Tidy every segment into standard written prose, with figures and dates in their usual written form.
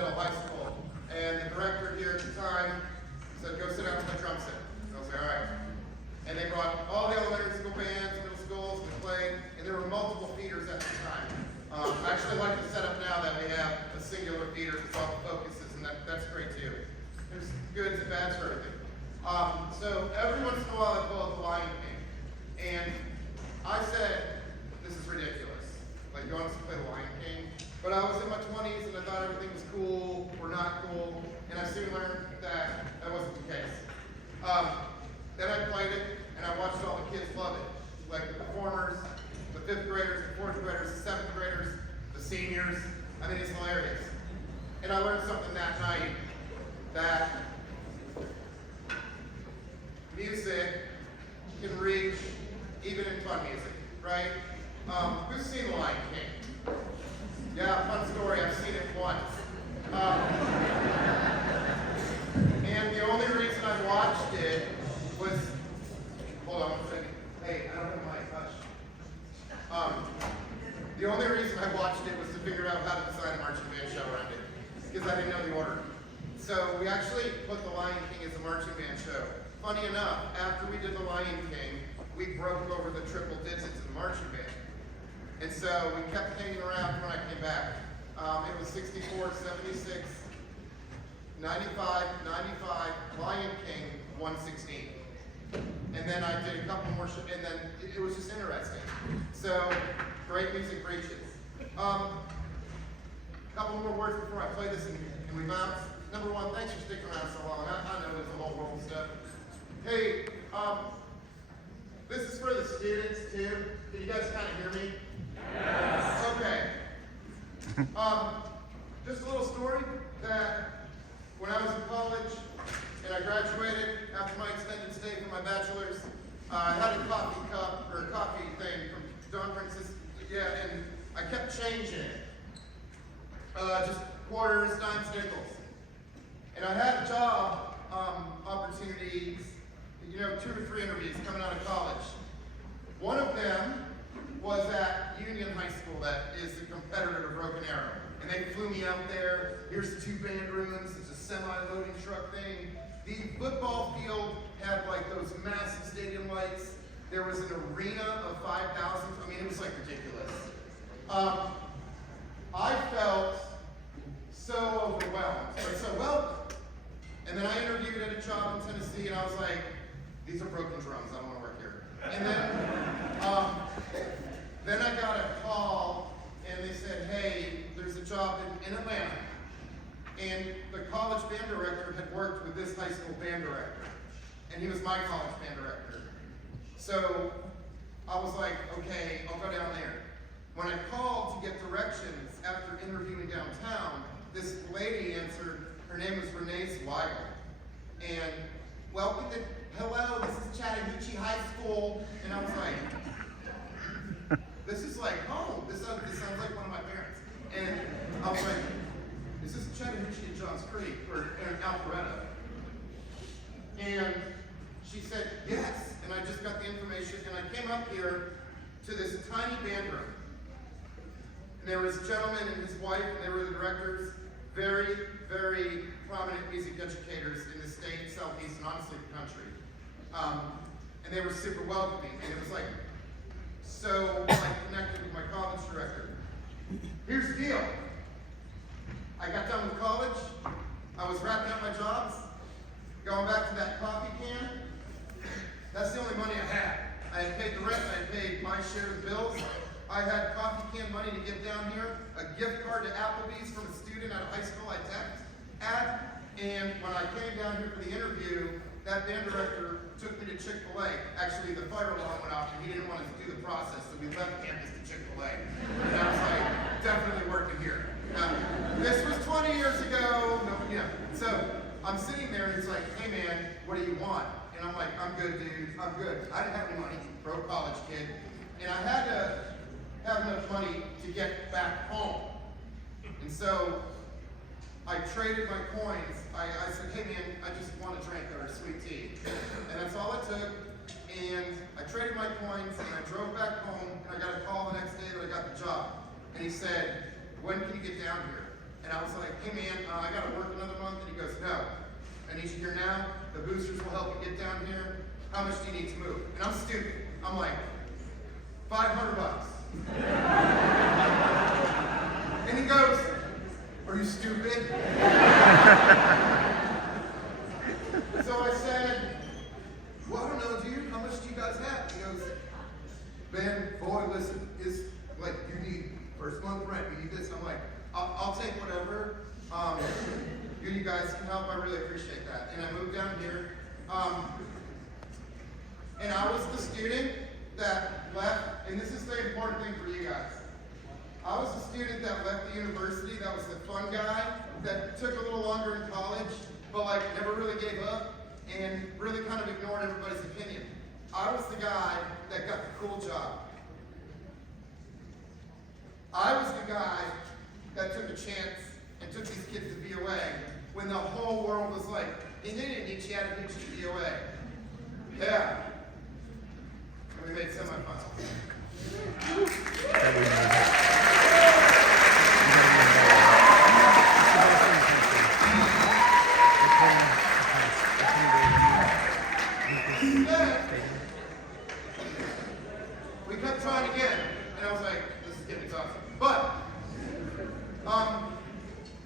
Middle High School, and the director here at the time said, go sit down with my drum set. So I was like, all right. And they brought all the elementary school bands, middle schools, we played, and there were multiple feeders at the time. I actually like the setup now that we have a singular feeder because all the focuses, and that's great too. There's goods and bads for everything. So every once in a while I pull out the Lion King, and I said, this is ridiculous. Like, you want us to play the Lion King? But I was in my 20s and I thought everything was cool or not cool, and I soon learned that that wasn't the case. Then I played it, and I watched all the kids love it. Like the performers, the 5th graders, the 4th graders, the 7th graders, the seniors. I mean, it's hilarious. And I learned something that night, that music can reach even in fun music, right? Who's seen The Lion King? Yeah, fun story, I've seen it once. And the only reason I watched it was, hold on one second. Hey, I don't have my touch. The only reason I watched it was to figure out how to design a marching band show around it, because I didn't know the order. So we actually put The Lion King as a marching band show. Funny enough, after we did The Lion King, we broke over the triple digits in the marching band. And so we kept hanging around when I came back. It was 64, 76, 95, 95, Lion King, 116. And then I did a couple more, and then it was just interesting. So, great music reaches. Couple more words before I play this and we bounce. Number one, thanks for sticking around so long. I know it's a whole world of stuff. Hey, this is for the students too. Can you guys kind of hear me? Yes. Okay. Just a little story that when I was in college and I graduated after my extended stay for my bachelor's, I had a coffee cup or a coffee thing from Don Francis, and I kept changing it. Just quarters, dimes, nickels. And I had job opportunities, 2 or 3 interviews coming out of college. One of them was at Union High School, that is the competitor to Broken Arrow. And they flew me out there. Here's 2 band rooms, it's a semi-loading truck thing. The football field had like those massive stadium lights. There was an arena of 5,000. I mean, it was like ridiculous. I felt so overwhelmed, but so welcome. And then I interviewed at a job in Tennessee, and I was like, these are broken drums, I don't want to work here. And then I got a call, and they said, hey, there's a job in Atlanta. And the college band director had worked with this high school band director, and he was my college band director. So I was like, okay, I'll go down there. When I called to get directions after interviewing downtown, this lady answered. Her name was Renee Zweigel. And welcome to, hello, this is Chattahoochee High School. And I was like, this is like home. This sounds like one of my parents. And I was like, is this Chattahoochee and Johns Creek or Alpharetta? And she said, yes. And I just got the information, and I came up here to this tiny band room. And there was a gentleman and his wife, and they were the directors, very, very prominent music educators in the state, Southeast, and honestly the country. And they were super welcoming, and it was like, so I connected with my college director. Here's the deal. I got done with college, I was wrapping up my jobs, going back to that coffee can. That's the only money I had. I had paid the rent, I had paid my share of the bills. I had coffee can money to get down here, a gift card to Applebee's from a student at a high school I had, and when I came down here for the interview, that band director took me to Chick-fil-A. Actually, the fire alarm went off and he didn't want us to do the process, so we left campus to Chick-fil-A. And I was like, definitely working here. Now, this was 20 years ago, so I'm sitting there and he's like, hey man, what do you want? And I'm like, I'm good, dude, I'm good. I didn't have any money, broke college kid, and I had to have enough money to get back home. And so I traded my coins. I said, hey man, I just want a drink or a sweet tea. And that's all it took. And I traded my coins and I drove back home, and I got a call the next day that I got the job. And he said, when can you get down here? And I was like, hey man, I gotta work another month. And he goes, no, I need you here now. The boosters will help you get down here. How much do you need to move? And I'm stupid. I'm like, $500. And he goes, are you stupid? So I said, well, I don't know, dude. How much do you guys have? He goes, man, boy, listen, it's like you need first month rent. You need this. I'm like, I'll take whatever. You guys can help. I really appreciate that. And I moved down here. And I was the student that left, and this is the important thing for you guys. I was the student that left the university, that was the fun guy, that took a little longer in college, but like never really gave up, and really kind of ignored everybody's opinion. I was the guy that got the cool job. I was the guy that took a chance and took these kids to BOA when the whole world was like, he didn't need you to get you to BOA. Yeah. And we made semifinals. We kept trying again, and I was like, this is getting tough. But,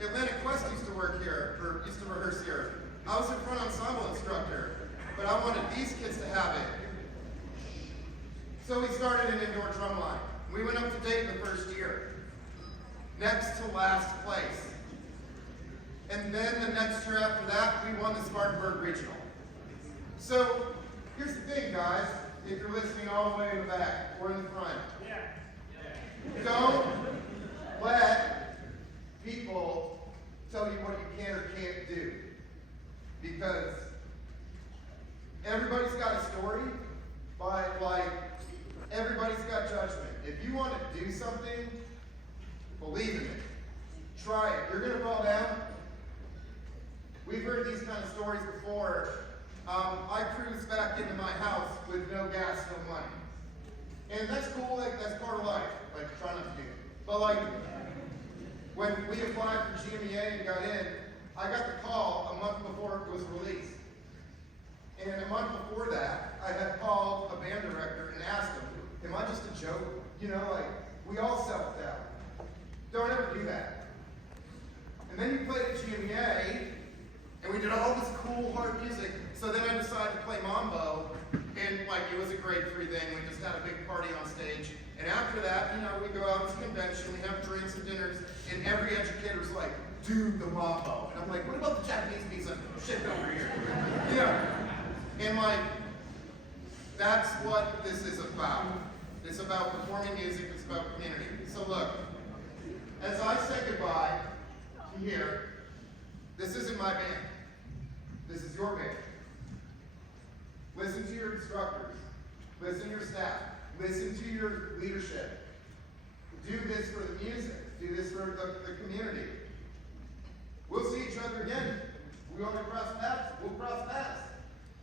Atlantic Quest used to work here, or used to rehearse here. I was a front ensemble instructor, but I wanted these kids to have it. So we started an indoor drum line. We went up to date in the first year. Next to last place. And then the next year after that, we won the Spartanburg Regional. So, here's the thing, guys. If you're listening all the way in the back or in the front. Don't let people tell you what you can or can't do. Because everybody's got a story, but like, everybody's got judgment. If you want to do something, believe in it. Try it. You're going to fall down. We've heard these kind of stories before. I cruised back into my house with no gas, no money. And that's cool, like that's part of life. Like try not to do it. But like when we applied for GMEA and got in, I got the call a month before it was released. And a month before that, I had called a band director and asked him, am I just a joke? You know, like, we all self-doubt. Don't ever do that. And then you played at GMEA, and we did all this cool, hard music. So then I decided to play Mambo, and like, it was a grade 3 thing. We just had a big party on stage. And after that, you know, we go out to convention, we have drinks and dinners, and every educator's like, dude, the Mambo. And I'm like, what about the Japanese pizza? Shit over here. You know? And like, that's what this is about. It's about performing music, it's about community. So look, as I say goodbye to here, this isn't my band. This is your band. Listen to your instructors. Listen to your staff. Listen to your leadership. Do this for the music. Do this for the community. We'll see each other again. We want to cross paths. We'll cross paths.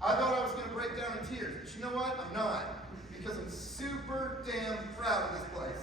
I thought I was going to break down in tears, but you know what? I'm not, because I'm super damn proud of this place.